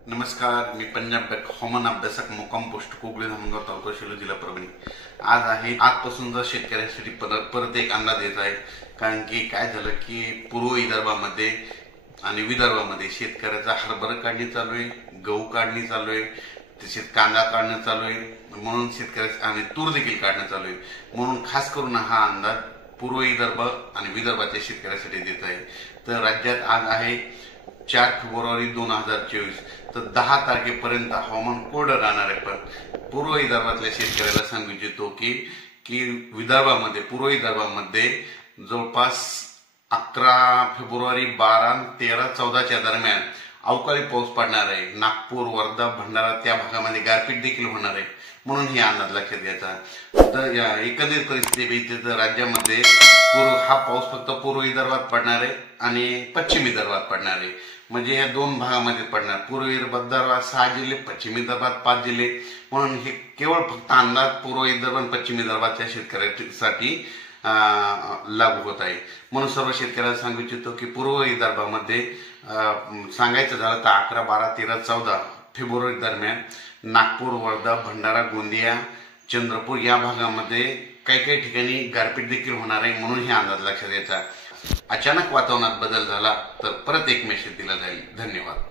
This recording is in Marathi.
नमस्कार, मी पंजाब हवामान अभ्यासक मुक्काम पोस्ट कोगळे धामणगाव तालुका शिलो जिल्हा परभणी। आज आहे आजपासून जर शेतकऱ्यांसाठी परत एक अंदाज येत आहे। कारण की काय झालं की पूर्व विदर्भामध्ये आणि विदर्भामध्ये शेतकऱ्याचा हरभरा काढणी चालू आहे, गहू काढणी चालू आहे, तसेच कांदा काढणं चालू आहे, म्हणून शेतकऱ्याचा आणि तूर देखील काढणं चालू आहे। म्हणून खास करून हा अंदाज पूर्व विदर्भ आणि विदर्भाच्या शेतकऱ्यासाठी देत आहे। तर राज्यात आज आहे 4 फेब्रुवारी 2024, तर 10 तारखेपर्यंत हवामान कोरडं राहणार आहे। पण पूर्व विदर्भातल्या शेतकऱ्याला सांगू इच्छितो की पूर्व विदर्भामध्ये जवळपास 11 फेब्रुवारी 12, 13, 14च्या दरम्यान अवकाळी पाऊस पडणार आहे। नागपूर, वर्धा, भंडारा त्या भागामध्ये गारपीट देखील होणार आहे। म्हणून हे अंदाज लक्षात घ्यायचा। तर या एकंदरीत परिस्थिती तर राज्यामध्ये हा पाऊस फक्त पूर्व विदर्भात पडणार आहे आणि पश्चिम विदर्भात पडणार आहे। म्हणजे या दोन भागामध्ये पडणार। पूर्व विदर्भात 6 जिल्हे, पश्चिम विदर्भात 5 जिल्हे। म्हणून हे केवळ फक्त अंदाज पूर्व विदर्भ आणि पश्चिम विदर्भाच्या शेतकऱ्यांसाठी लागू होत आहे। म्हणून सर्व शेतकऱ्यांना सांगू इच्छितो की पूर्व विदर्भामध्ये सांगायचं झालं तर 11, 12, 13, 14 फेब्रुवारी दरम्यान नागपूर, वर्धा, भंडारा, गोंदिया, चंद्रपूर या भागामध्ये काही ठिकाणी गारपीट देखील होणार आहे। म्हणून हे अंदाज लक्षात घ्यायचा। अचानक वातावरणात बदल झाला तर परत एक मेसेज दिला जाईल। धन्यवाद।